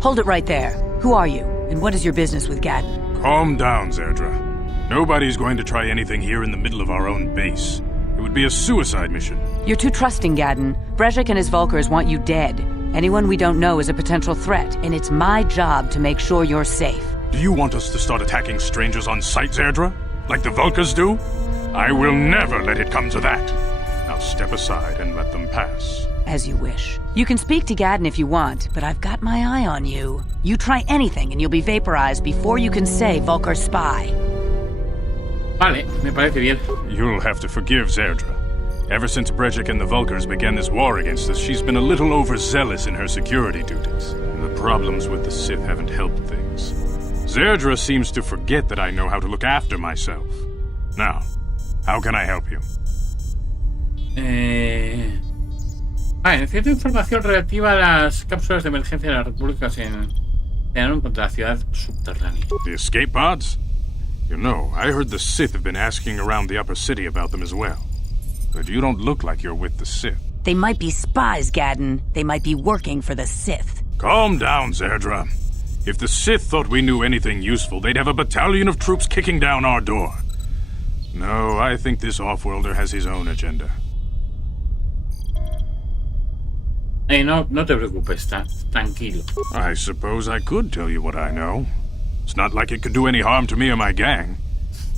Hold it right there. Who are you, and what is your business with Gadden? Calm down, Zerdra. Nobody's going to try anything here in the middle of our own base. It would be a suicide mission. You're too trusting, Gadden. Brejik and his Vulkars want you dead. Anyone we don't know is a potential threat, and it's my job to make sure you're safe. Do you want us to start attacking strangers on sight, Zerdra? Like the Vulkars do? I will never let it come to that. Now step aside and let them pass. As you wish. You can speak to Gadden if you want, but I've got my eye on you. You try anything and you'll be vaporized before you can say Vulkar spy. Vale, me parece bien. You'll have to forgive Zerdra. Ever since Brejik and the Vulkars began this war against us, she's been a little overzealous in her security duties. And the problems with the Sith haven't helped things. Zerdra seems to forget that I know how to look after myself. Now, how can I help you? Necesito información relativa a las cápsulas de emergencia de la República en contra la ciudad subterránea. The escape pods? You know, I heard the Sith have been asking around the upper city about them as well. But you don't look like you're with the Sith. They might be spies, Gadden. They might be working for the Sith. Calm down, Zerdra. If the Sith thought we knew anything useful, they'd have a battalion of troops kicking down our door. No, I think this off-worlder has his own agenda. No te preocupes, tranquilo. I suppose I could tell you what I know. It's not like it could do any harm to me or my gang.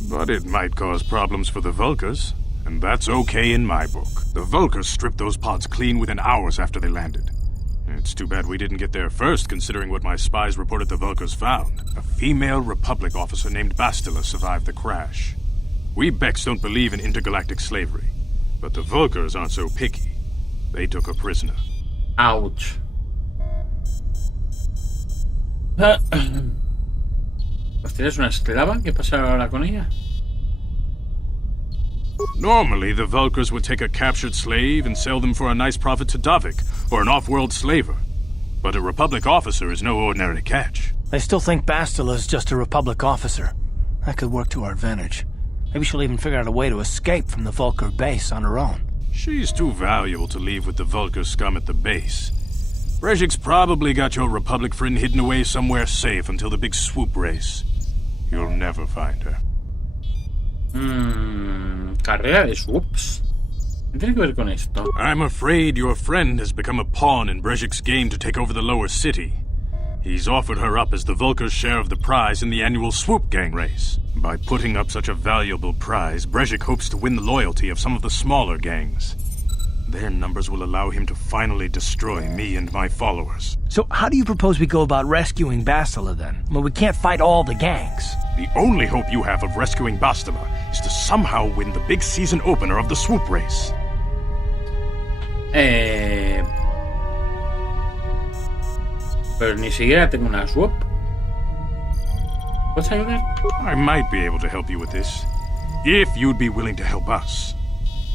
But it might cause problems for the Vulkars. And that's okay in my book. The Vulkars stripped those pods clean within hours after they landed. It's too bad we didn't get there first, considering what my spies reported the Vulkars found. A female Republic officer named Bastila survived the crash. We Beks don't believe in intergalactic slavery. But the Vulkars aren't so picky. They took her prisoner. Ouch. ¿Tienes una esclava? ¿Qué pasa ahora con ella? Normally, the Vulkars would take a captured slave and sell them for a nice profit to Davik, or an off-world slaver. But a Republic officer is no ordinary catch. I still think Bastila's just a Republic officer. That could work to our advantage. Maybe she'll even figure out a way to escape from the Vulkar base on her own. She's too valuable to leave with the Vulkar scum at the base. Brejik's probably got your Republic friend hidden away somewhere safe until the big swoop race. You'll never find her. Carrera de swoops. ¿Qué tiene que ver con esto? I'm afraid your friend has become a pawn in Brejik's game to take over the lower city. He's offered her up as the Vulkar's share of the prize in the annual swoop gang race. By putting up such a valuable prize, Brejik hopes to win the loyalty of some of the smaller gangs. Their numbers will allow him to finally destroy me and my followers. So how do you propose we go about rescuing Bastila then? Well, we can't fight all the gangs. The only hope you have of rescuing Bastila is to somehow win the big season opener of the swoop race. Pero ni siquiera tengo una swoop. ¿Puedes ayudar? I might be able to help you with this, if you'd be willing to help us.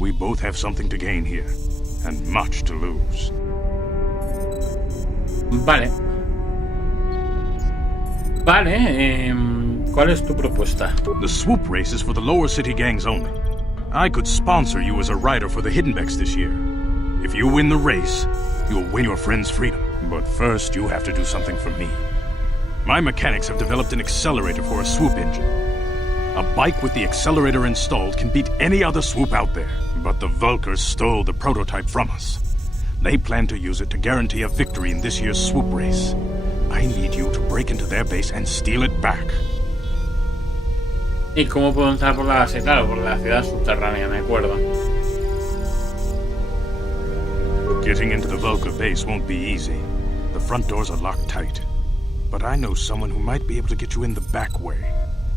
We both have something to gain here, and much to lose. Vale. ¿Cuál es tu propuesta? The swoop race is for the lower city gangs only. I could sponsor you as a rider for the Hidden Beks this year. If you win the race, you'll win your friend's freedom. But first, you have to do something for me. My mechanics have developed an accelerator for a swoop engine. A bike with the accelerator installed can beat any other swoop out there. But the Vulkars stole the prototype from us. They plan to use it to guarantee a victory in this year's swoop race. I need you to break into their base and steal it back. ¿Y cómo puedo entrar por la base? Claro, por la ciudad subterránea, me acuerdo. Getting into the Vulkar base won't be easy. The front doors are locked tight. But I know someone who might be able to get you in the back way.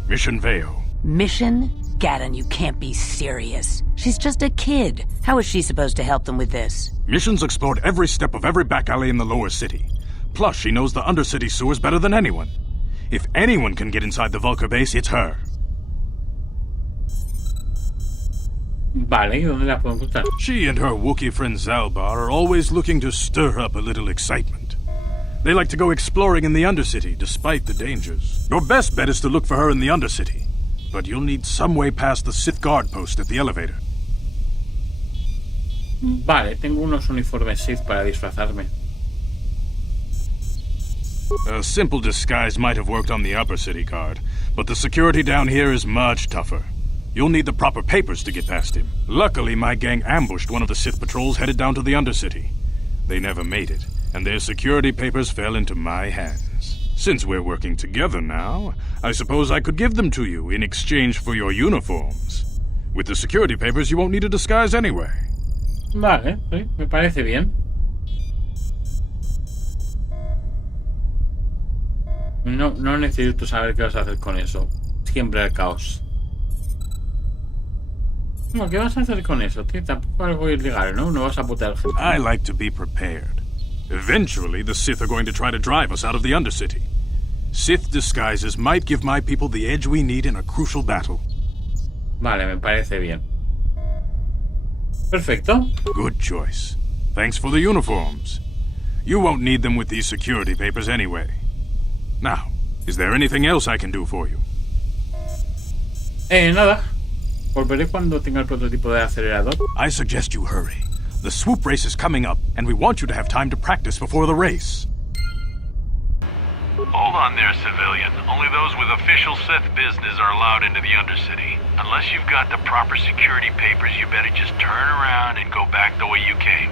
Mission Veo. Mission? Gadden, you can't be serious. She's just a kid. How is she supposed to help them with this? Mission's explored every step of every back alley in the lower city. Plus, she knows the undercity sewers better than anyone. If anyone can get inside the Vulkar base, it's her. Vale, ¿y dónde la puedo encontrar? She and her Wookiee friend Zalbar are always looking to stir up a little excitement. They like to go exploring in the Undercity, despite the dangers. Your best bet is to look for her in the Undercity. But you'll need some way past the Sith guard post at the elevator. Vale, tengo unos uniformes Sith para disfrazarme. A simple disguise might have worked on the upper city guard, but the security down here is much tougher. You'll need the proper papers to get past him. Luckily, my gang ambushed one of the Sith patrols headed down to the Undercity. They never made it, and their security papers fell into my hands. Since we're working together now, I suppose I could give them to you in exchange for your uniforms. With the security papers, you won't need a disguise anyway. Vale, sí, me parece bien. No necesito saber qué vas a hacer con eso. Siempre el caos. No, ¿qué vas a hacer con eso? Tío, tampoco algo ilegal, ¿no? No vas a putear gente. I like to be prepared. Eventually, the Sith are going to try to drive us out of the Undercity. Sith disguises might give my people the edge we need in a crucial battle. Vale, me parece bien. Perfecto. Good choice. Thanks for the uniforms. You won't need them with these security papers anyway. Now, is there anything else I can do for you? Nada. Volveré cuando tenga el prototipo de acelerador. I suggest you hurry. The swoop race is coming up, and we want you to have time to practice before the race. Hold on there, civilian. Only those with official Sith business are allowed into the Undercity. Unless you've got the proper security papers, you better just turn around and go back the way you came.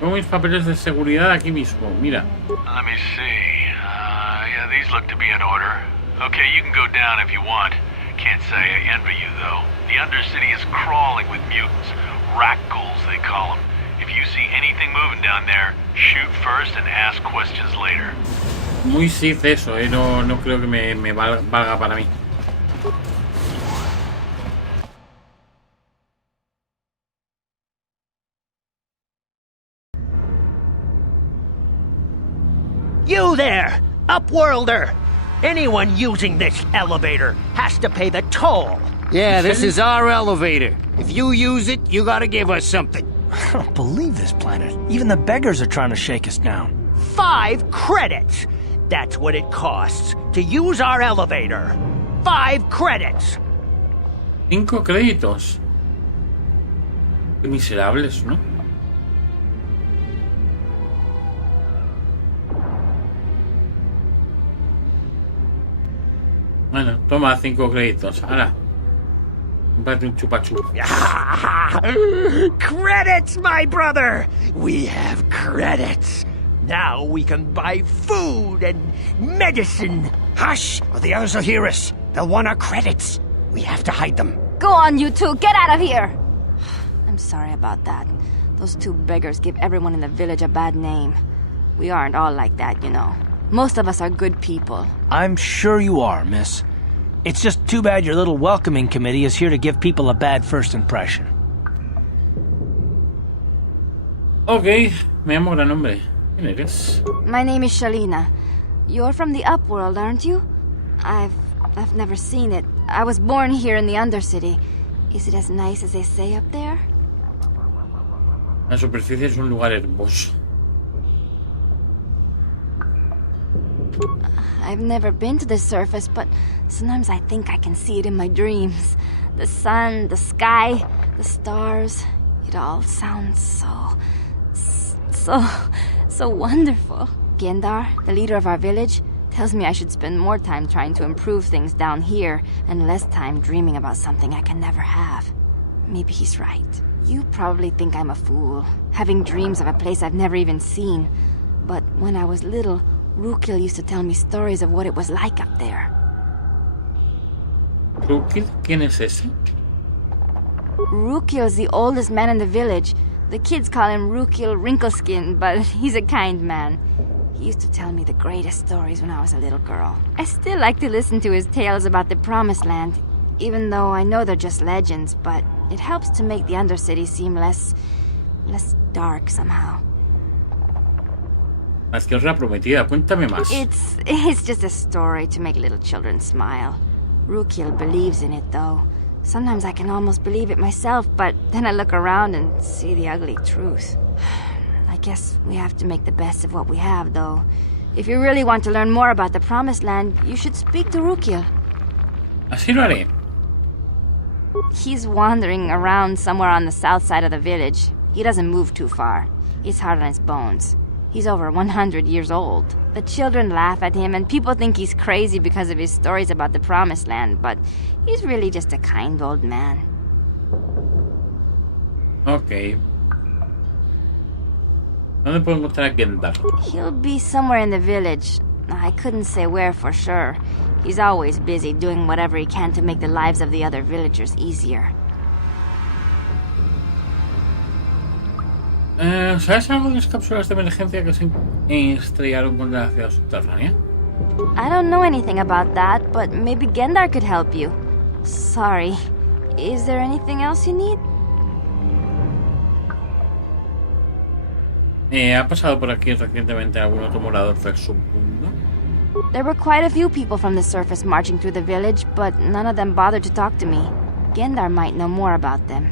Tengo mis papeles de seguridad aquí mismo, mira. Let me see. Yeah, these look to be in order. Okay, you can go down if you want. Can't say I envy you, though. The Undercity is crawling with mutants. Rakghouls, they call them. If you see anything moving down there, shoot first and ask questions later. Muy Sith eso, no creo que me valga para mí. You there, Upworlder! Anyone using this elevator has to pay the toll. Yeah, this is our elevator. If you use it, you gotta give us something. I don't believe this planet. Even the beggars are trying to shake us down. 5 credits! That's what it costs to use our elevator. 5 credits! 5 créditos. Qué miserables, ¿no? Bueno, toma 5 créditos. Ahora, cómprate un chupachu. Credits, my brother! We have credits. Now we can buy food and medicine. Hush, or the others will hear us. They'll want our credits. We have to hide them. Go on, you two. Get out of here. I'm sorry about that. Those 2 beggars give everyone in the village a bad name. We aren't all like that, you know. Most of us are good people. I'm sure you are, miss. It's just too bad your little welcoming committee is here to give people a bad first impression. Ok, me llamo gran nombre. ¿Quién eres? My name is Shalina. You're from the Upworld, aren't you? I've never seen it. I was born here in the Undercity. Is it as nice as they say up there? La superficie es un lugar hermoso. I've never been to the surface, but sometimes I think I can see it in my dreams. The sun, the sky, the stars. It all sounds so wonderful. Gendar, the leader of our village, tells me I should spend more time trying to improve things down here and less time dreaming about something I can never have. Maybe he's right. You probably think I'm a fool, having dreams of a place I've never even seen. But when I was little, Rakghoul used to tell me stories of what it was like up there. ¿Rakghoul? ¿Quién es ese? Rakghoul's the oldest man in the village. The kids call him Rakghoul Wrinkleskin, but he's a kind man. He used to tell me the greatest stories when I was a little girl. I still like to listen to his tales about the Promised Land, even though I know they're just legends, but it helps to make the Undercity seem less dark somehow. La tierra prometida, cuéntame más. It's just a story to make little children smile. Rakghoul believes in it, though. Sometimes I can almost believe it myself, but then I look around and see the ugly truth. I guess we have to make the best of what we have, though. If you really want to learn more about the Promised Land, you should speak to Rakghoul. Así lo haré. He's wandering around somewhere on the south side of the village. He doesn't move too far. He's hard on his bones. He's over 100 years old. The children laugh at him and people think he's crazy because of his stories about the Promised Land, but he's really just a kind old man. Ok. ¿Dónde puedo encontrar a Gendar? He'll be somewhere in the village. I couldn't say where for sure. He's always busy doing whatever he can to make the lives of the other villagers easier. ¿Sabes algo de las cápsulas de emergencia que se estrellaron contra la ciudad subterránea? I don't know anything about that, but maybe Gendar could help you. Sorry. Is there anything else you need? ¿Ha pasado por aquí recientemente algún otro morador del submundo? There were quite a few people from the surface marching through the village, but none of them bothered to talk to me. Gendar might know more about them.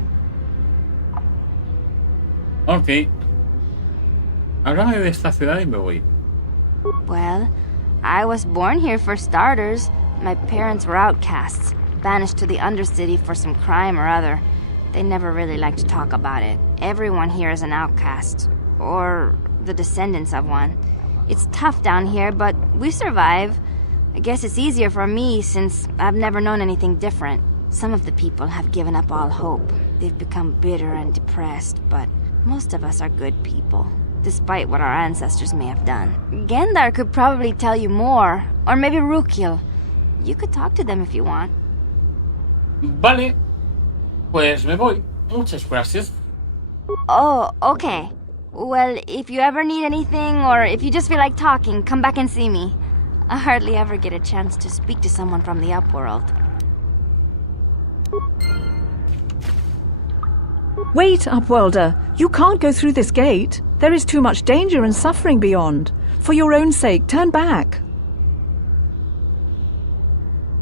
Ok. Háblame de esta ciudad y me voy. Well, I was born here for starters. My parents were outcasts, banished to the Undercity for some crime or other. They never really liked to talk about it. Everyone here is an outcast. Or the descendants of one. It's tough down here, but we survive. I guess it's easier for me since I've never known anything different. Some of the people have given up all hope. They've become bitter and depressed, but most of us are good people, despite what our ancestors may have done. Gendar could probably tell you more, or maybe Rakghoul. You could talk to them if you want. Vale. Pues me voy. Muchas gracias. Oh, okay. Well, if you ever need anything, or if you just feel like talking, come back and see me. I hardly ever get a chance to speak to someone from the Upworld. Wait, Upworlder. You can't go through this gate. There is too much danger and suffering beyond. For your own sake, turn back.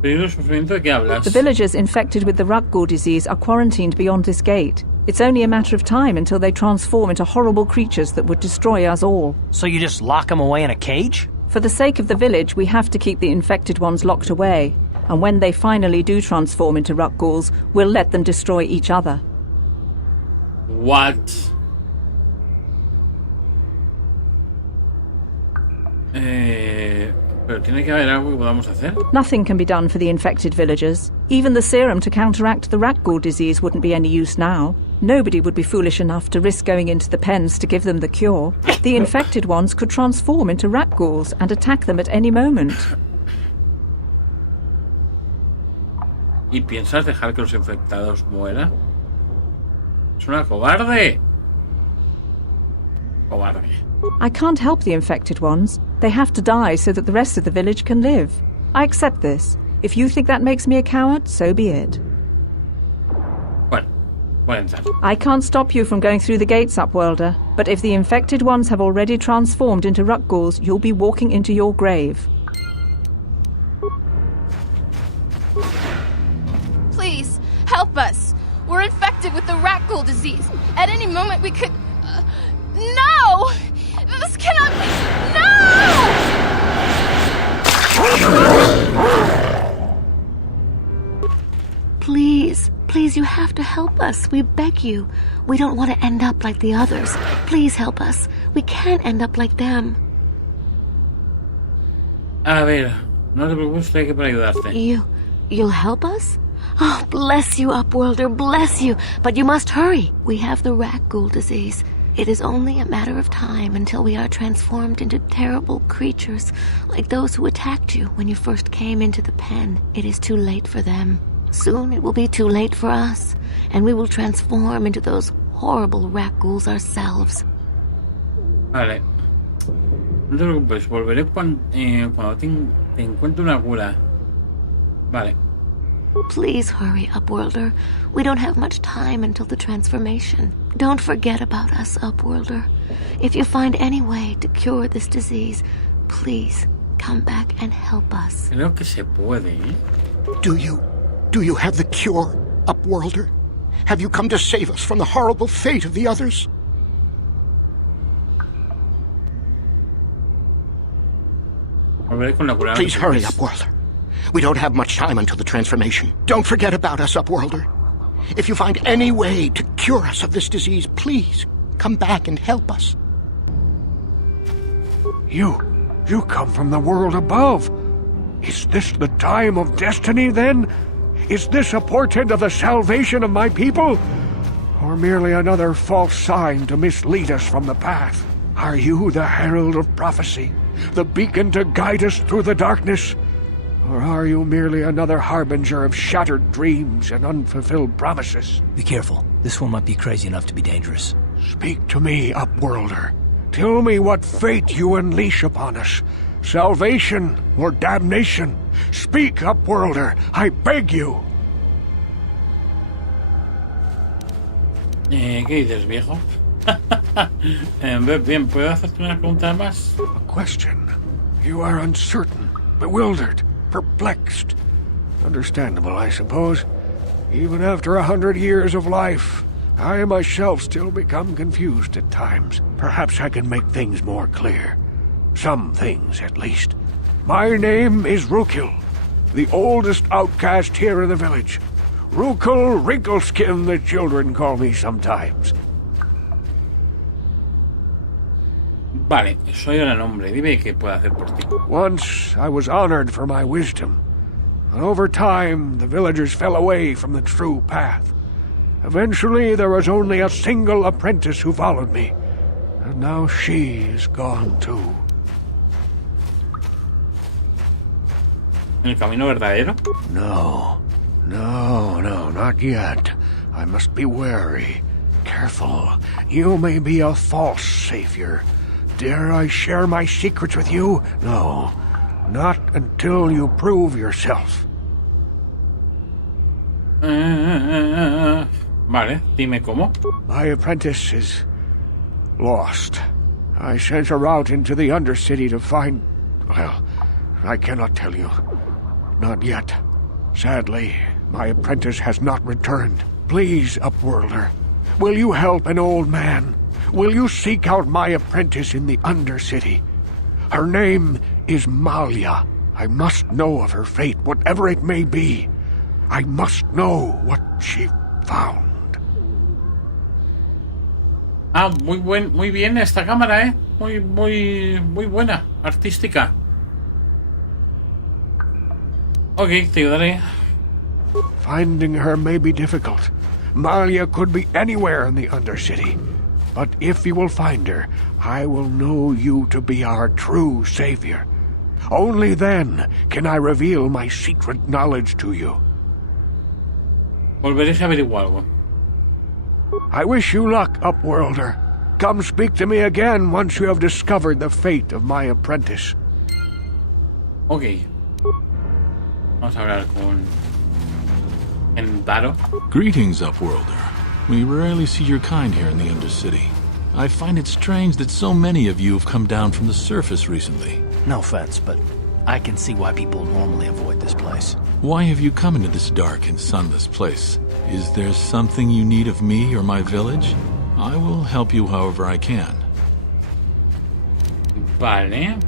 The villagers infected with the Rakghoul disease are quarantined beyond this gate. It's only a matter of time until they transform into horrible creatures that would destroy us all. So you just lock them away in a cage? For the sake of the village, we have to keep the infected ones locked away. And when they finally do transform into Rakghouls, we'll let them destroy each other. What? Pero tiene que haber algo que podamos hacer. Nothing can be done for the infected villagers. Even the serum to counteract the Rakghoul disease wouldn't be any use now. Nobody would be foolish enough to risk going into the pens to give them the cure. The infected ones could transform into Rakghouls and attack them at any moment. ¿Y piensas dejar que los infectados mueran? ¡Es una cobarde! Cobarde. I can't help the infected ones. They have to die so that the rest of the village can live. I accept this. If you think that makes me a coward, so be it. Bueno, pueden ser. I can't stop you from going through the gates, Upworlder, but if the infected ones have already transformed into Rakghouls, you'll be walking into your grave. Please, help us. We're infected with the Rakghoul disease. At any moment we could... No! This cannot be... No! Please, please, you have to help us. We beg you. We don't want to end up like the others. Please help us. We can't end up like them. A ver, no te preocupes, estoy aquí para ayudarte. You'll help us? Oh, bless you, Upworlder, bless you. But you must hurry. We have the Rakghoul disease. It is only a matter of time until we are transformed into terrible creatures, like those who attacked you when you first came into the pen. It is too late for them. Soon it will be too late for us, and we will transform into those horrible Rakghouls ourselves. Vale. No te preocupes, volveré cuando te encuentre una cura. Vale. Please hurry, Upworlder. We don't have much time until the transformation. Don't forget about us, Upworlder. If you find any way to cure this disease, please come back and help us. Creo que se puede, ¿eh? Do you have the cure, Upworlder? Have you come to save us from the horrible fate of the others? Please hurry, Upworlder. We don't have much time until the transformation. Don't forget about us, Upworlder. If you find any way to cure us of this disease, please come back and help us. You come from the world above. Is this the time of destiny, then? Is this a portent of the salvation of my people? Or merely another false sign to mislead us from the path? Are you the herald of prophecy, the beacon to guide us through the darkness? Or are you merely another harbinger of shattered dreams and unfulfilled promises? Be careful. This one might be crazy enough to be dangerous. Speak to me, Upworlder. Tell me what fate you unleash upon us. Salvation or damnation? Speak, Upworlder, I beg you. ¿Qué dices, viejo? Bien, ¿puedo hacerte una pregunta más? A question. You are uncertain, bewildered, perplexed. Understandable, I suppose. Even after 100 years of life, I myself still become confused at times. Perhaps I can make things more clear. Some things, at least. My name is Rakghoul, the oldest outcast here in the village. Rakghoul Wrinkleskin, the children call me sometimes. Vale, soy el nombre. Dime qué puedo hacer por ti. Once I was honored for my wisdom. And over time, the villagers fell away from the true path. Eventually, there was only a single apprentice who followed me. And now she is gone too. ¿El camino verdadero? No, not yet. I must be wary. Careful. You may be a false savior. Dare I share my secrets with you? No, not until you prove yourself. Vale, dime cómo. My apprentice is lost. I sent her out into the Undercity to find... Well, I cannot tell you. Not yet. Sadly, my apprentice has not returned. Please, Upworlder, will you help an old man? Will you seek out my apprentice in the Undercity? Her name is Malia. I must know of her fate, whatever it may be. I must know what she found. Muy bien esta cámara, muy buena, artística. Ok, te ayudaré. Finding her may be difficult. Malia could be anywhere in the Undercity. But if you will find her, I will know you to be our true savior. Only then can I reveal my secret knowledge to you. Volveré a averiguarlo. I wish you luck, Upworlder. Come speak to me again once you have discovered the fate of my apprentice. Ok. Vamos a hablar con Endaro. Greetings, Upworlder. We rarely see your kind here in the Undercity. I find it strange that so many of you have come down from the surface recently. No offense, but I can see why people normally avoid this place. Why have you come into this dark and sunless place? Is there something you need of me or my village? I will help you however I can. Vale.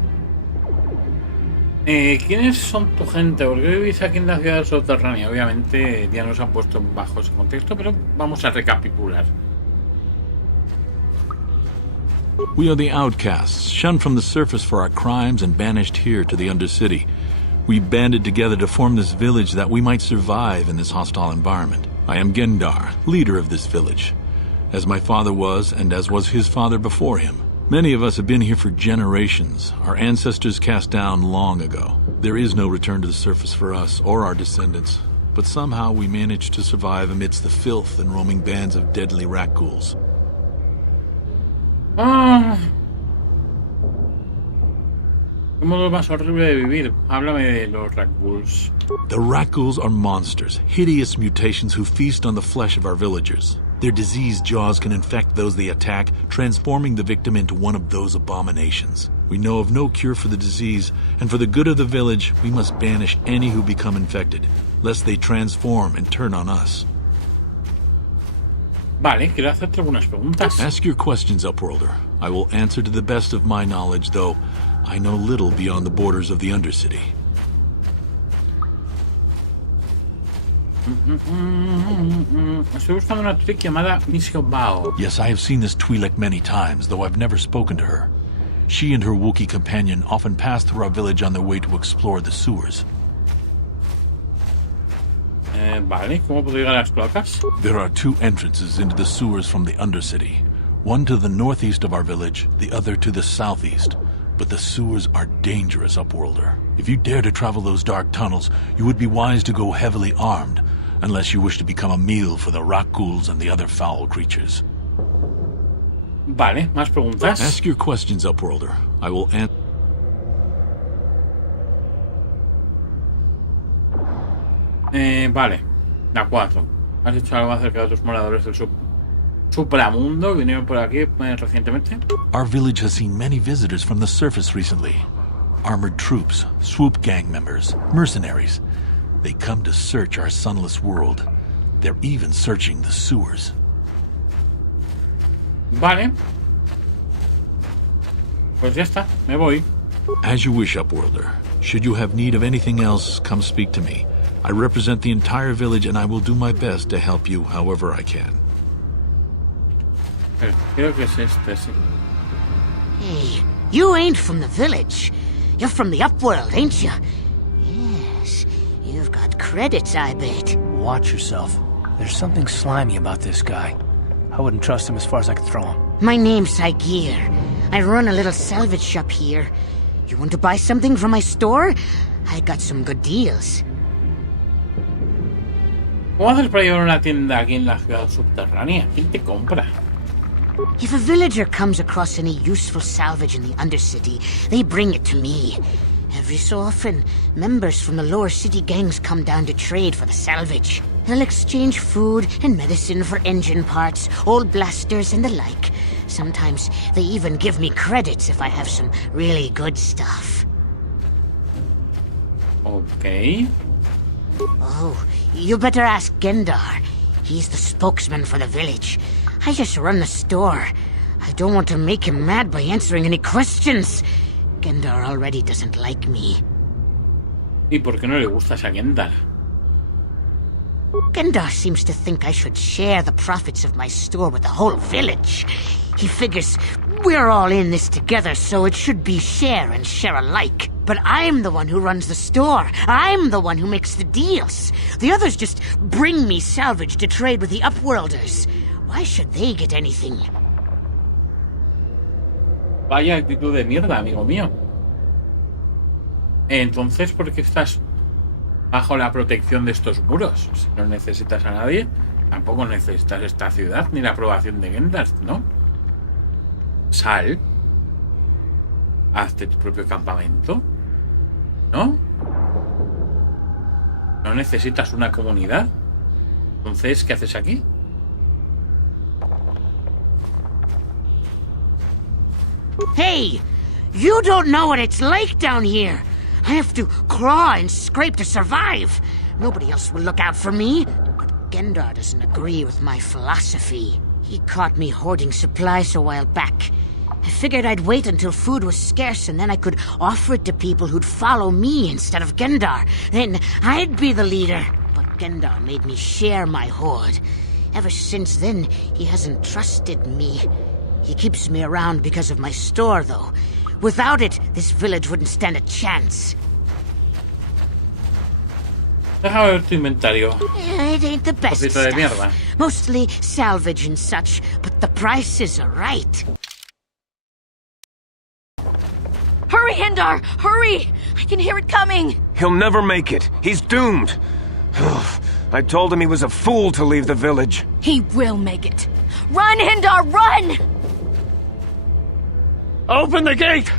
¿Quiénes son tu gente? Porque vivís aquí en la ciudad subterránea. Obviamente ya nos han puesto bajo ese contexto, pero vamos a recapitular. We are the outcasts, shunned from the surface for our crimes and banished here to the Undercity. We banded together to form this village that we might survive in this hostile environment. I am Gendar, leader of this village, as my father was and as was his father before him. Many of us have been here for generations, our ancestors cast down long ago. There is no return to the surface for us or our descendants, but somehow we managed to survive amidst the filth and roaming bands of deadly Rakghouls. Qué modo más horrible de vivir. Háblame de los Rakghouls. The Rakghouls are monsters, hideous mutations who feast on the flesh of our villagers. Their diseased jaws can infect those they attack, transforming the victim into one of those abominations. We know of no cure for the disease, and for the good of the village, we must banish any who become infected, lest they transform and turn on us. Vale, quiero hacerte algunas preguntas. Ask your questions, Upworlder. I will answer to the best of my knowledge, though I know little beyond the borders of the Undercity. Estoy buscando una Twi'lek llamada Misio Bao. Yes, I have seen this Twi'lek many times, though I've never spoken to her. She and her Wookiee companion often pass through our village on their way to explore the sewers. Vale, ¿cómo puedo llegar a las cloacas? There are 2 entrances into the sewers from the Undercity. One to the northeast of our village, the other to the southeast. But the sewers are dangerous, Upworlder. If you dare to travel those dark tunnels, you would be wise to go heavily armed, unless you wish to become a meal for the Rakghouls and the other foul creatures. Vale, ¿más preguntas? Ask your questions, Upworlder. I will answer. Vale, la 4. ¿Has hecho algo acerca de otros moradores del supramundo que vinieron por aquí recientemente? Our village has seen many visitors from the surface recently. Armored troops, swoop gang members, mercenaries. They come to search our sunless world. They're even searching the sewers. Vale. Pues ya está, me voy. As you wish, Upworlder. Should you have need of anything else, come speak to me. I represent the entire village and I will do my best to help you however I can. Creo que es este, sí. Hey, you ain't from the village. You're from the Upworld, ain't you? Yes, you've got credits, I bet. Watch yourself. There's something slimy about this guy. I wouldn't trust him as far as I could throw him. My name's Saigir. I run a little salvage shop here. You want to buy something from my store? I got some good deals. ¿Cómo haces para llevar una tienda aquí en la ciudad subterránea? ¿Quién te compra? If a villager comes across any useful salvage in the Undercity, they bring it to me. Every so often, members from the lower city gangs come down to trade for the salvage. They'll exchange food and medicine for engine parts, old blasters and the like. Sometimes they even give me credits if I have some really good stuff. Okay. Oh, you better ask Gendar. He's the spokesman for the village. I just run the store. I don't want to make him mad by answering any questions. Gendar already doesn't like me. ¿Y por qué no le gustas a Gendar? Gendar seems to think I should share the profits of my store with the whole village. He figures we're all in this together, so it should be share and share alike. But I'm the one who runs the store. I'm the one who makes the deals. The others just bring me salvage to trade with the Upworlders. Why should they get anything? Vaya actitud de mierda, amigo mío. Entonces, ¿por qué estás bajo la protección de estos muros? Si no necesitas a nadie, tampoco necesitas esta ciudad ni la aprobación de Gendar, ¿no? Sal. Hazte tu propio campamento. ¿No? ¿No necesitas una comunidad? Entonces, ¿qué haces aquí? Hey! You don't know what it's like down here! I have to claw and scrape to survive! Nobody else will look out for me! But Gendar doesn't agree with my philosophy. He caught me hoarding supplies a while back. I figured I'd wait until food was scarce and then I could offer it to people who'd follow me instead of Gendar. Then I'd be the leader. But Gendar made me share my hoard. Ever since then, he hasn't trusted me. He keeps me around because of my store, though. Without it, this village wouldn't stand a chance. Deja ver tu inventario. It ain't the best stuff. Mostly salvage and such, but the prices are right. Hurry, Hendar! Hurry! I can hear it coming! He'll never make it. He's doomed. I told him he was a fool to leave the village. He will make it. Run, Hendar, run! Open the gate!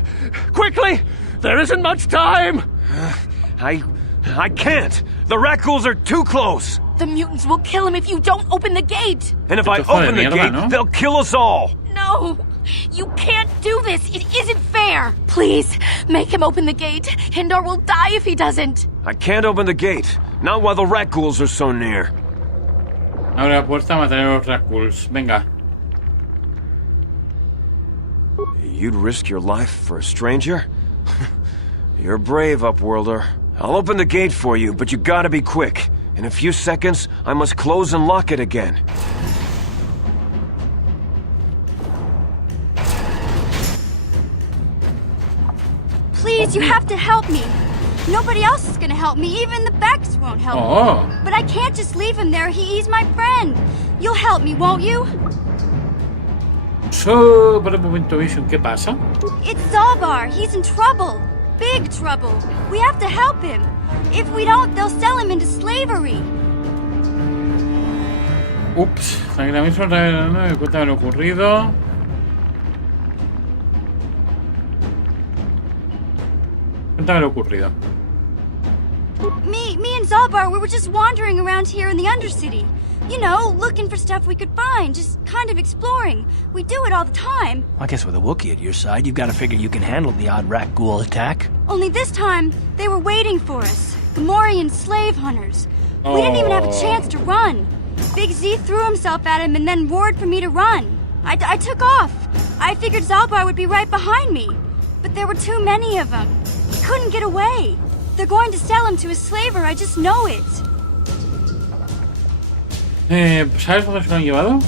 Quickly! There isn't much time! I can't! The Rakghouls are too close! The mutants will kill him if you don't open the gate! And if I open the gate, they'll kill us all! No! You can't do this! It isn't fair! Please, make him open the gate! Hendar will die if he doesn't! I can't open the gate. Not while the Rakghouls are so near. Abre la puerta, mataré a los Rakghouls. Venga. You'd risk your life for a stranger? You're brave, Upworlder. I'll open the gate for you, but you gotta be quick. In a few seconds, I must close and lock it again. Please, you have to help me. Nobody else is gonna help me. Even the Becks won't help me. But I can't just leave him there. He's my friend. You'll help me, won't you? So, para un momento, Vision, ¿qué pasa? It's Zalbar. He's in trouble. Big trouble. We have to help him. If we don't, they'll sell him into slavery. Ups, sacrificio no, cuéntame lo ocurrido. Cuéntame lo ocurrido. Me and Zalbar, we were just wandering around here in the Undercity. You know, looking for stuff we could find, just kind of exploring. We do it all the time. I guess with a Wookiee at your side, you've got to figure you can handle the odd Rakghoul attack. Only this time, they were waiting for us. Gamorrean slave hunters. We didn't even have a chance to run. Big Z threw himself at him and then roared for me to run. I took off. I figured Zalbar would be right behind me. But there were too many of them. He couldn't get away. They're going to sell him to a slaver, I just know it. ¿Sabes dónde se lo han llevado?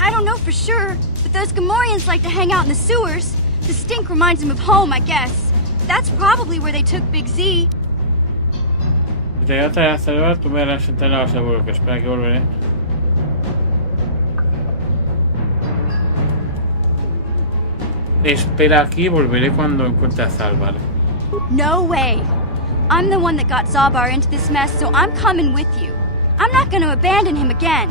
I don't know for sure, but those Gamorreans like to hang out in the sewers. The stink reminds them of home, I guess. That's probably where they took Big Z. Si te llegaste a Azeroth, tú me harás sentar en la base de vuelo, que espera que volveré. Espera aquí, volveré cuando encuentre a Zalbar. No way. I'm the one that got Zalbar into this mess, so I'm coming with you. I'm not going to abandon him again.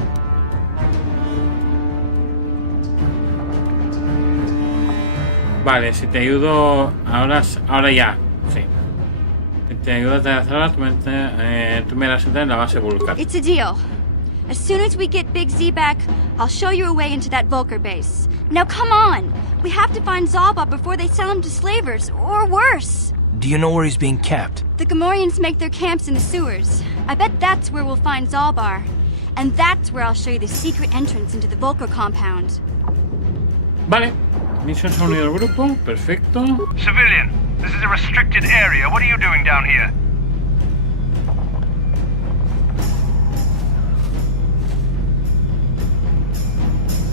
Vale, si te ayudo ahora ya, sí. Si te ayudo a Zalbar, tú me harás sentar en la base Vulcan. It's a deal. As soon as we get Big Z back, I'll show you a way into that Vulcan base. Now come on. We have to find Zalbar before they sell him to slavers, or worse. Do you know where he's being kept? The Gamorreans make their camps in the sewers. I bet that's where we'll find Zalbar. And that's where I'll show you the secret entrance into the Vulcan compound. Vale. Mission se ha unido al grupo. Perfecto. Civilian, this is a restricted area. What are you doing down here?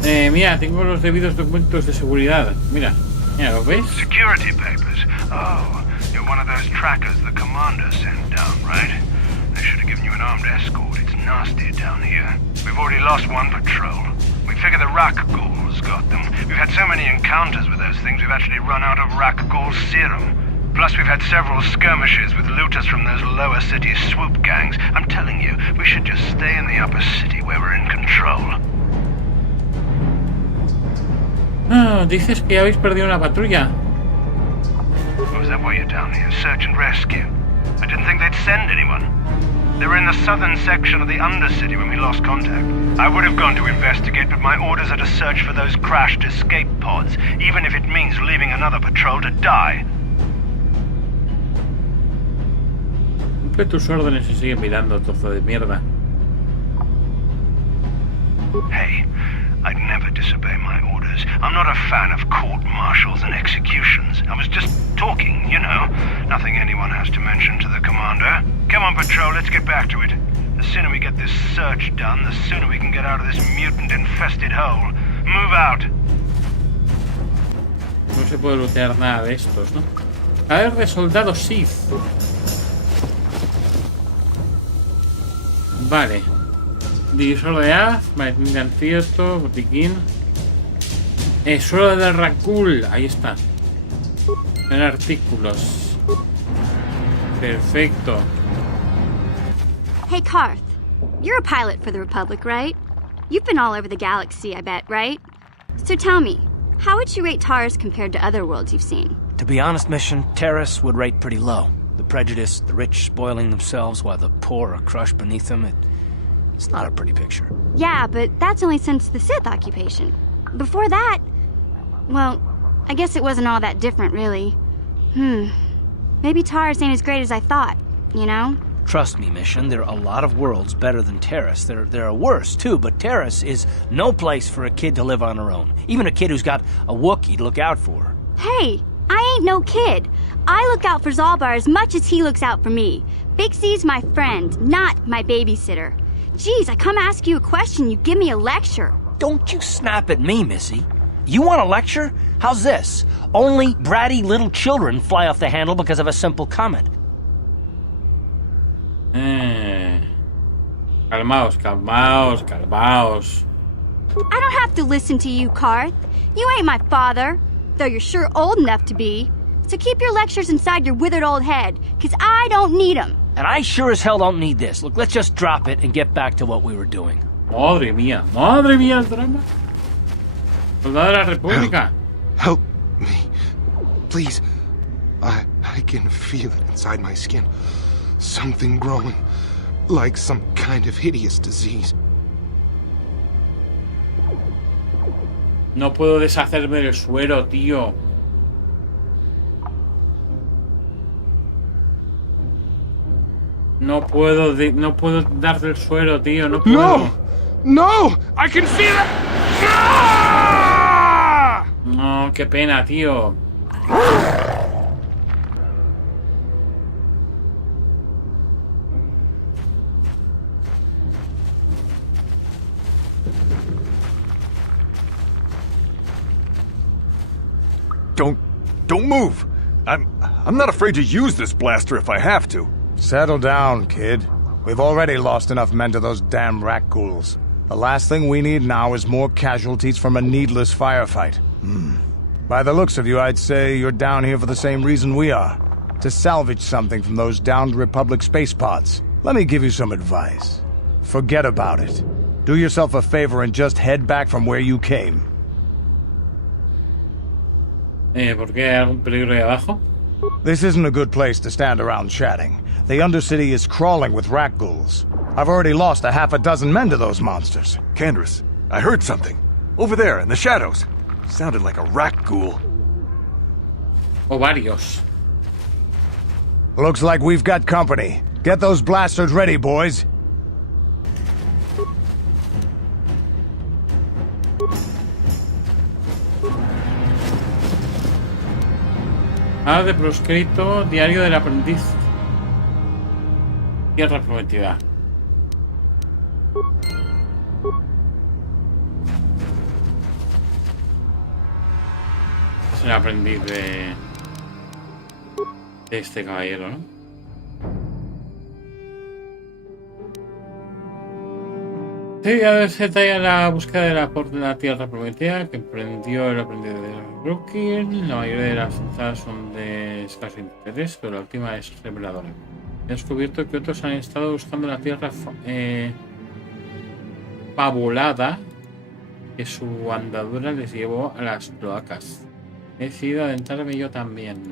Mira, tengo los debidos documentos de seguridad. Mira, ¿lo ves? Security papers. Oh, you're one of those trackers the commander sent down, right? They should have given you an armed escort. It's nasty down here. We've already lost one patrol. We figure the Rakghouls got them. We've had so many encounters with those things, we've actually run out of Rakghoul serum. Plus, we've had several skirmishes with looters from those lower city swoop gangs. I'm telling you, we should just stay in the upper city where we're in control. Ah, dices que habéis perdido una patrulla. Oh, is that why you're down here? Search and rescue? I didn't think they'd send anyone. They were in the southern section of the Undercity when we lost contact. I would have gone to investigate, but my orders are to search for those crashed escape pods, even if it means leaving another patrol to die. Cumple tus órdenes y sigue mirando, trozo de mierda. Hey, I'd never disobey my orders. I'm not a fan of court-martials and executions. I was just talking, you know. Nothing anyone has to mention to the commander. Come on, patrol, let's get back to it. The sooner we get this search done, the sooner we can get out of this mutant-infested hole. Move out. No se puede lootear nada de estos, ¿no? A ver, de soldado Sith. Vale. Divisor de haz, maletín de antídoto, botiquín. Suero del Rakghoul, ahí está. En artículos. Perfecto. Hey, Karth. You're a pilot for the Republic, right? You've been all over the galaxy, I bet, right? So tell me, how would you rate Taurus compared to other worlds you've seen? To be honest, Mission, Terrace would rate pretty low. The prejudice, the rich spoiling themselves while the poor are crushed beneath them, it's not a pretty picture. Yeah, but that's only since the Sith occupation. Before that, well, I guess it wasn't all that different, really. Maybe Taurus ain't as great as I thought, you know? Trust me, Mission, there are a lot of worlds better than Terrace. There are worse, too, but Terrace is no place for a kid to live on her own. Even a kid who's got a Wookiee to look out for. Hey, I ain't no kid. I look out for Zalbar as much as he looks out for me. Big C's my friend, not my babysitter. Geez, I come ask you a question, you give me a lecture. Don't you snap at me, Missy. You want a lecture? How's this? Only bratty little children fly off the handle because of a simple comment. Calmaos, calmaos, calmaos. I don't have to listen to you, Karth. You ain't my father, though you're sure old enough to be. So keep your lectures inside your withered old head, because I don't need them. And I sure as hell don't need this. Look, let's just drop it and get back to what we were doing. Madre mía el drama. Soldado de la República. Help me. Please. I can feel it inside my skin. Something growing. Like some kind of hideous disease. No puedo deshacerme del suero, tío. No puedo dar del suero, tío. No puedo. No! I can feel it! Ah! No, qué pena, tío. Don't move. I'm not afraid to use this blaster if I have to. Settle down, kid. We've already lost enough men to those damn Rakghouls. The last thing we need now is more casualties from a needless firefight. By the looks of you, I'd say you're down here for the same reason we are. To salvage something from those downed Republic space pods. Let me give you some advice. Forget about it. Do yourself a favor and just head back from where you came. ¿Por qué hay algún peligro ahí abajo? This isn't a good place to stand around chatting. The Undercity is crawling with Rakghouls. I've already lost a half a dozen men to those monsters. Candace, I heard something. Over there, in the shadows. Sounded like a Rakghoul. O varios. Looks like we've got company. Get those blasters ready, boys. De proscrito, diario del aprendiz. Tierra prometida. Es el aprendiz de este caballero, ¿no? Sí, ya se detalla la búsqueda de la tierra prometida que emprendió el aprendiz de Rakghoul. La mayoría de las entradas son de escaso interés, pero la última es reveladora. He descubierto que otros han estado buscando la tierra fabulada, que su andadura les llevó a las cloacas. He decidido adentrarme yo también.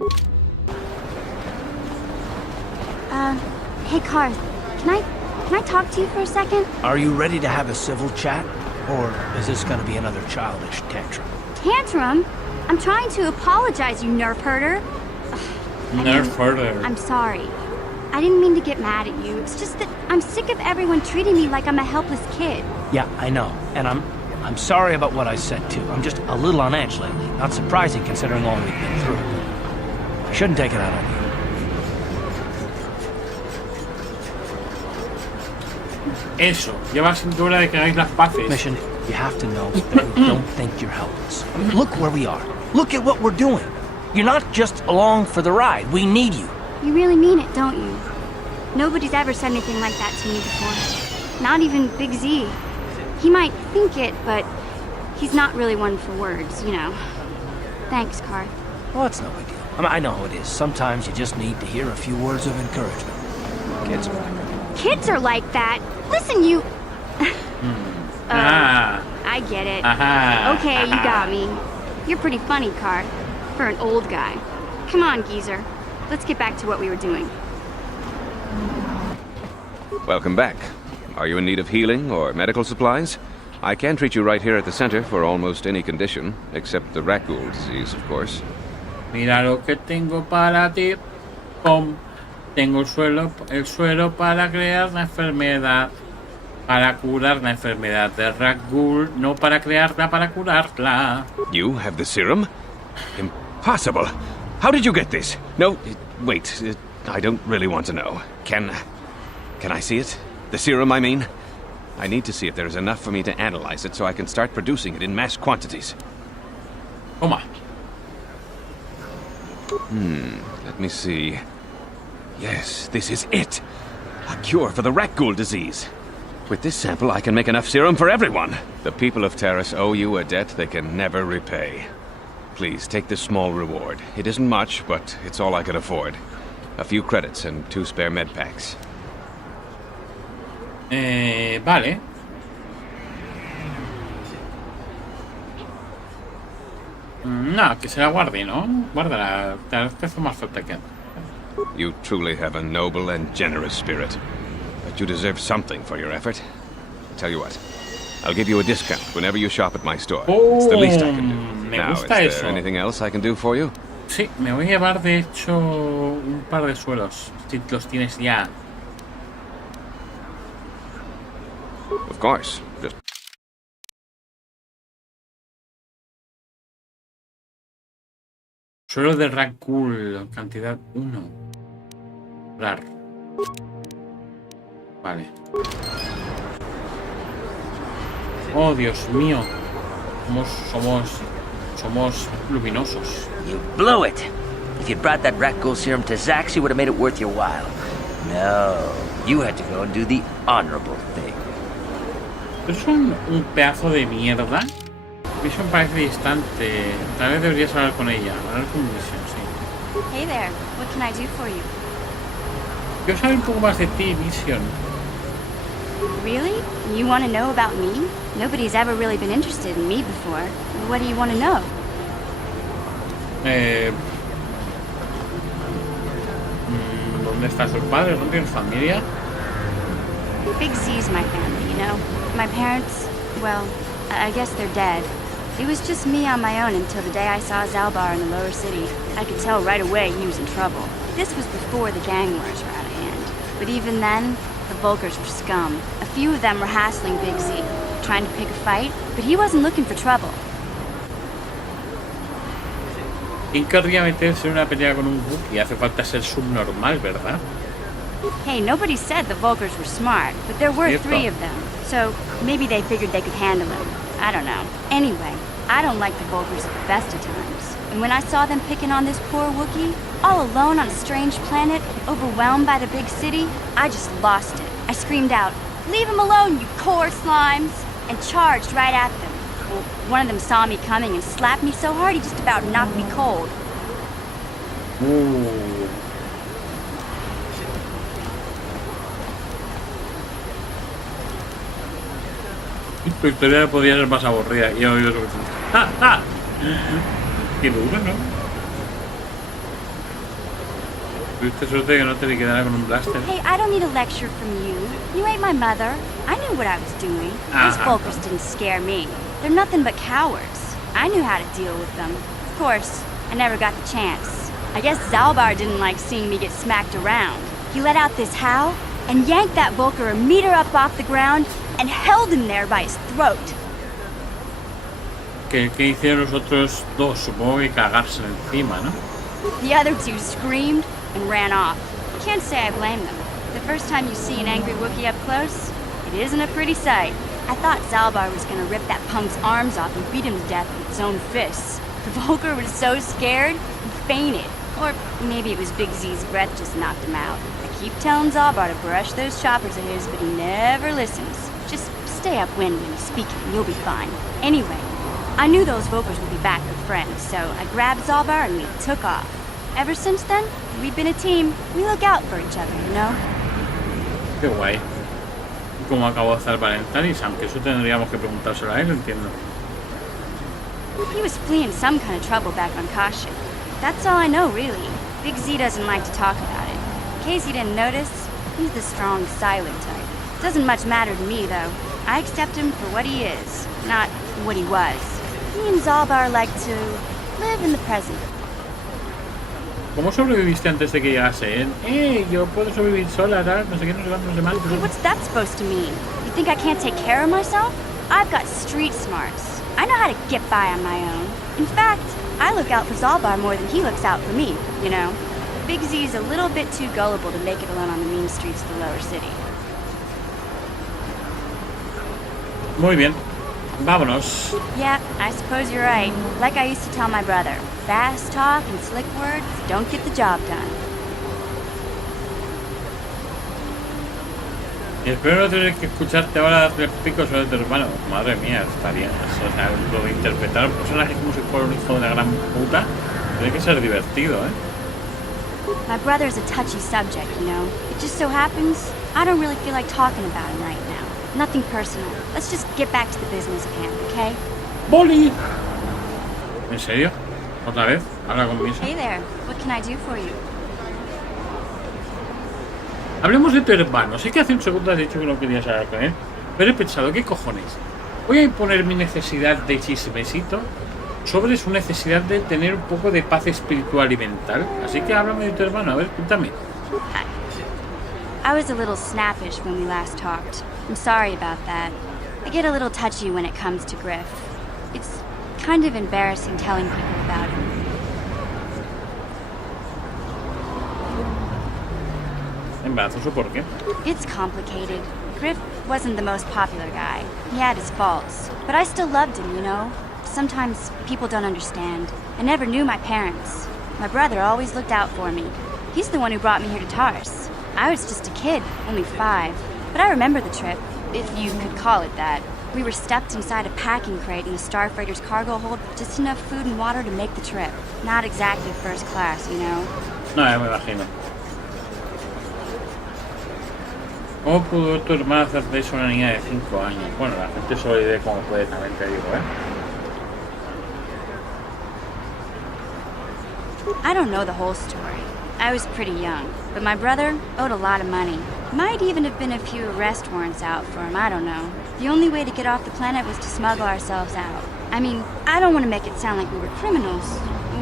Hey Karth, can I talk to you for a second? Are you ready to have a civil chat? Or is this gonna be another childish tantrum? Tantrum? I'm trying to apologize, you nerf herder. Nerf herder. I'm sorry. I didn't mean to get mad at you. It's just that I'm sick of everyone treating me like I'm a helpless kid. Yeah, I know. And I'm sorry about what I said too. I'm just a little on edge lately. Not surprising considering all we've been through. I shouldn't take it out on you. Eso, lleva cintura de que hagáis las paces. Mission, you have to know that we don't think you're helpless. I mean, look where we are. Look at what we're doing. You're not just along for the ride. We need you. You really mean it, don't you? Nobody's ever said anything like that to me before. Not even Big Z. He might think it, but he's not really one for words, you know. Thanks, Karth. Well, it's no big deal. I mean, I know how it is. Sometimes you just need to hear a few words of encouragement. Kids are like that. Kids are like that? Listen, you... I get it. Okay, you got me. You're pretty funny, Karth. For an old guy. Come on, geezer. Let's get back to what we were doing. Welcome back. Are you in need of healing or medical supplies? I can treat you right here at the center for almost any condition, except the Rakghoul disease, of course. Mira lo que tengo para ti. Pom. Tengo el suero para crear la enfermedad. Para curar la enfermedad de Rakghoul, no para crearla, para curarla. You have the serum? Impossible. How did you get this? No, wait. I don't really want to know. Can I see it? The serum, I mean? I need to see if there is enough for me to analyze it so I can start producing it in mass quantities. Toma. Let me see. Yes, this is it. A cure for the Rakghoul disease. With this sample, I can make enough serum for everyone. The people of Terrace owe you a debt they can never repay. Please, take this small reward. It isn't much, but it's all I could afford. A few credits and 2 spare med packs. Vale. No, que se la guarde, ¿no? Guárdala. Te hace más falta que... You truly have a noble and generous spirit. But you deserve something for your effort. Tell you what, I'll give you a discount whenever you shop at my store. It's the least I can do. Now, is there anything else I can do for you? Sí, me voy a llevar de hecho un par de suelos, si los tienes ya. Of course. Just... Suelo de Rakghoul, cantidad 1. Rar. Vale. Oh, Dios mío. Somos luminosos. You blew it. If you'd brought that Rakghoul serum to Zax, you would have made it worth your while. No, you had to go and do the honorable thing. ¿Es un pedazo de mierda? Vision parece distante. Tal vez deberías hablar con ella. Hablar con Vision, sí. Hey there. What can I do for you? Quiero saber un poco más de ti, Vision. Really? You want to know about me? Nobody's ever really been interested in me before. What do you want to know? ¿Dónde están sus padres? ¿No tienes familia? Big Z's my family, you know? My parents, well, I guess they're dead. It was just me on my own until the day I saw Zalbar in the lower city. I could tell right away he was in trouble. This was before the gang wars were out of hand. But even then, the Vulkars were scum. A few of them were hassling Big Z, trying to pick a fight, but he wasn't looking for trouble. ¿Quién querría meterse en una pelea con un Wookiee? Hace falta ser subnormal, ¿verdad? Hey, nobody said the Vulkars were smart, but there were 3 of them. So maybe they figured they could handle him. I don't know. Anyway, I don't like the Vulkars at the best of times. And when I saw them picking on this poor Wookiee, all alone on a strange planet, overwhelmed by the big city, I just lost it. I screamed out, "Leave him alone, you core slimes!" and charged right at them. Well, one of them saw me coming and slapped me so hard he just about knocked me cold. Tu historia podría ser más aburrida. Y he oído sobre todo. ¡Ja, ja! Qué duro, ¿no? Tuviste suerte que no te quedara con un blaster. Hey, I don't need a lecture from you. You ain't my mother. I knew what I was doing. Those Vulkars didn't scare me. They're nothing but cowards. I knew how to deal with them. Of course, I never got the chance. I guess Zalbar didn't like seeing me get smacked around. He let out this howl and yanked that Vulkar a meter up off the ground and held him there by his throat. ¿Qué hicieron los otros dos? Supongo que cagarse encima, ¿no? The other 2 screamed and ran off. Can't say I blame them. The first time you see an angry Wookiee up close, it isn't a pretty sight. I thought Zalbar was gonna rip that punk's arms off and beat him to death with his own fists. The Vulkar was so scared, he fainted. Or maybe it was Big Z's breath just knocked him out. I keep telling Zalbar to brush those choppers of his, but he never listens. Just stay upwind when he's speaking and you'll be fine. Anyway, I knew those Vulkars would be back with friends, so I grabbed Zalbar and we took off. Ever since then, we've been a team. We look out for each other, you know? Qué guay. ¿Cómo acabó de salvar en Tanis? Aunque eso tendríamos que preguntárselo a él, entiendo. He was fleeing some kind of trouble back on Kashyyyk. That's all I know, really. Big Z doesn't like to talk about it. In case you didn't notice, he's the strong, silent type. Doesn't much matter to me, though. I accept him for what he is, not what he was. He and Zalbar like to live in the present. ¿Cómo sobreviviste antes de que llegase? Yo puedo sobrevivir sola, ¿sabes? No sé qué, no sé cuánto, no sé más. Hey, what's that supposed to mean? You think I can't take care of myself? I've got street smarts. I know how to get by on my own. In fact, I look out for Zalbar more than he looks out for me, you know? Big Z's a little bit too gullible to make it alone on the mean streets of the lower city. Muy bien. Vámonos. Yeah, I suppose you're right. Like I used to tell my brother, fast talk and slick words don't get the job done. Y espero no tener que escucharte ahora darle pico sobre tu hermano. Madre mía, estaría. O sea, lo de interpretar a un personaje como si fuera un hijo de una gran puta tiene que ser divertido, ¿eh? My brother's a touchy subject, you know. It just so happens I don't really feel like talking about him right now. Nothing personal. Let's just get back to the business at hand, okay? ¡Boli! ¿En serio? ¿Otra vez? ¿Habla conmigo? Hey there. What can I do for you? Hablemos de tu hermano. Sé que hace un segundo has dicho que no querías hablar con él, pero he pensado, ¿qué cojones? Voy a imponer mi necesidad de chismecito sobre su necesidad de tener un poco de paz espiritual y mental. Así que háblame de tu hermano, a ver, cuéntame. I was a little snappish when we last talked. I'm sorry about that. I get a little touchy when it comes to Griff. It's kind of embarrassing telling people about him. ¿Embarazoso por qué? It's complicated. Griff wasn't the most popular guy. He had his faults. But I still loved him, you know? Sometimes people don't understand. I never knew my parents. My brother always looked out for me. He's the one who brought me here to Tars. I was just a kid, only 5. But I remember the trip, if you could call it that. We were stuffed inside a packing crate in the Starfreighter's cargo hold with just enough food and water to make the trip. Not exactly first class, you know? No, ya me imagino. ¿Cómo pudo tu hermana hacerte eso a una niña de 5 años? Bueno, la gente solo idea cómo puede también, te digo, ¿eh? I don't know the whole story. I was pretty young, but my brother owed a lot of money. Might even have been a few arrest warrants out for him, I don't know. The only way to get off the planet was to smuggle ourselves out. I mean, I don't want to make it sound like we were criminals.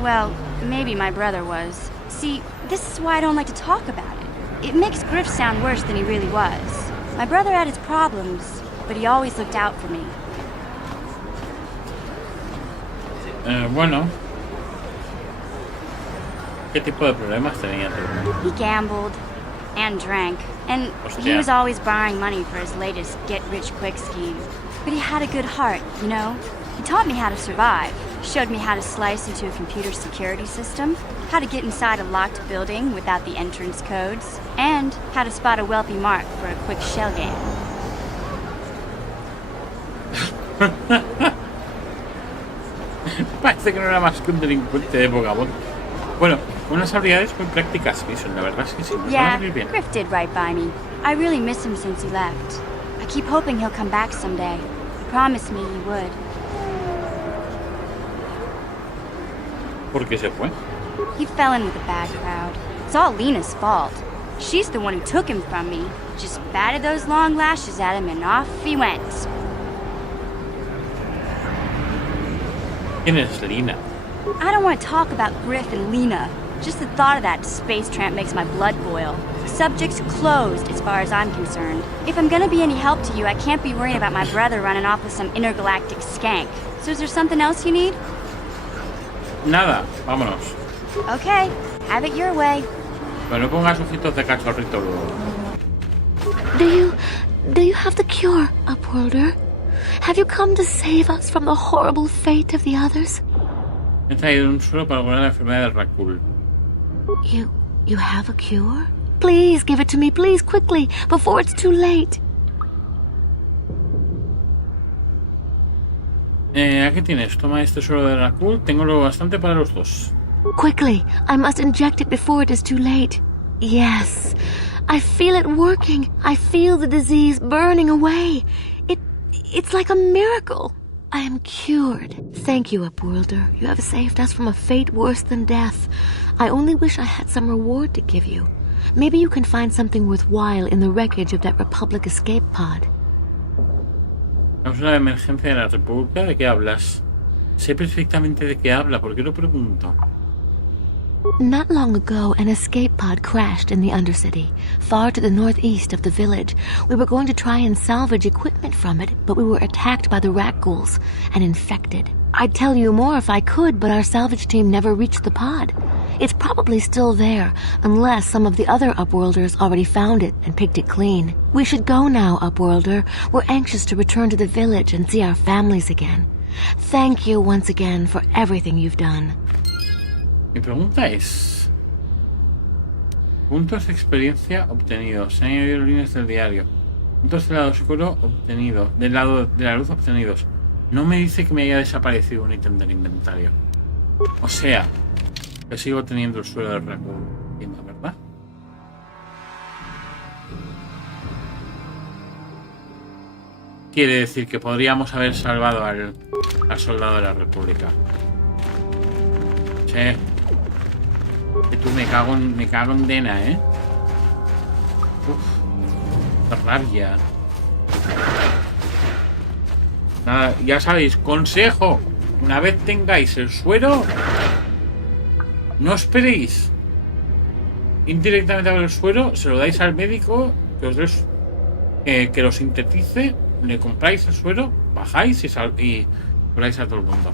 Well, maybe my brother was. See, this is why I don't like to talk about it. It makes Griff sound worse than he really was. My brother had his problems, but he always looked out for me. Bueno. ¿Qué tipo de problemas tenía tu hermano? He gambled and drank, and he was always borrowing money for his latest get-rich-quick scheme. But he had a good heart, you know? He taught me how to survive, showed me how to slice into a computer security system, how to get inside a locked building without the entrance codes, and how to spot a wealthy mark for a quick shell game. Parece que no era más que un delincuente de vagabundo. Bueno, unas habilidades muy prácticas, Mason, la verdad es que sí, nos van a salir bien. Griff did right by me. I really miss him since he left. I keep hoping he'll come back someday. He promised me he would. ¿Por qué se fue? He fell in with a bad crowd. It's all Lena's fault. She's the one who took him from me. Just batted those long lashes at him and off he went. ¿Quién es Lena? I don't want to talk about Griff and Lena. Just the thought of that space tramp makes my blood boil. Subject's closed as far as I'm concerned. If I'm gonna be any help to you, I can't be worrying about my brother running off with some intergalactic skank. So is there something else you need? Nada, vámonos. Okay, have it your way. Pero no pongas ojitos de cachorrito luego. Do you have the cure, Upworlder? Have you come to save us from the horrible fate of the others? He traído un suero para curar la enfermedad del Rakghoul. You have a cure? Please give it to me, please, quickly, before it's too late. Aquí tienes, toma este suero de Rakghoul, tengo lo bastante para los dos. Quickly, I must inject it before it is too late. Yes, I feel it working. I feel the disease burning away. It's like a miracle. I am cured. Thank you, Upworlder. You have saved us from a fate worse than death. I only wish I had some reward to give you. Maybe you can find something worthwhile in the wreckage of that Republic escape pod. Vamos a la emergencia de la República. ¿De qué hablas? Sé perfectamente de qué habla, ¿por qué lo pregunto? Not long ago, an escape pod crashed in the Undercity, far to the northeast of the village. We were going to try and salvage equipment from it, but we were attacked by the Rakghouls and infected. I'd tell you more if I could, but our salvage team never reached the pod. It's probably still there, unless some of the other Upworlders already found it and picked it clean. We should go now, Upworlder. We're anxious to return to the village and see our families again. Thank you once again for everything you've done. Mi pregunta es... Puntos de experiencia obtenidos. Se han añadido líneas del diario. Puntos del lado oscuro obtenidos. Del lado de la luz obtenidos. No me dice que me haya desaparecido un ítem del inventario. O sea, que sigo teniendo el suelo del Rakghoul encima, ¿verdad? Quiere decir que podríamos haber salvado al soldado de la República. Che. Que tú me cago en Dena, ¿eh? Uf. Rabia. Nada, ya sabéis, consejo. Una vez tengáis el suero, no esperéis indirectamente a ver el suero, se lo dais al médico, que lo sintetice, le compráis el suero, bajáis y curáis a todo el mundo.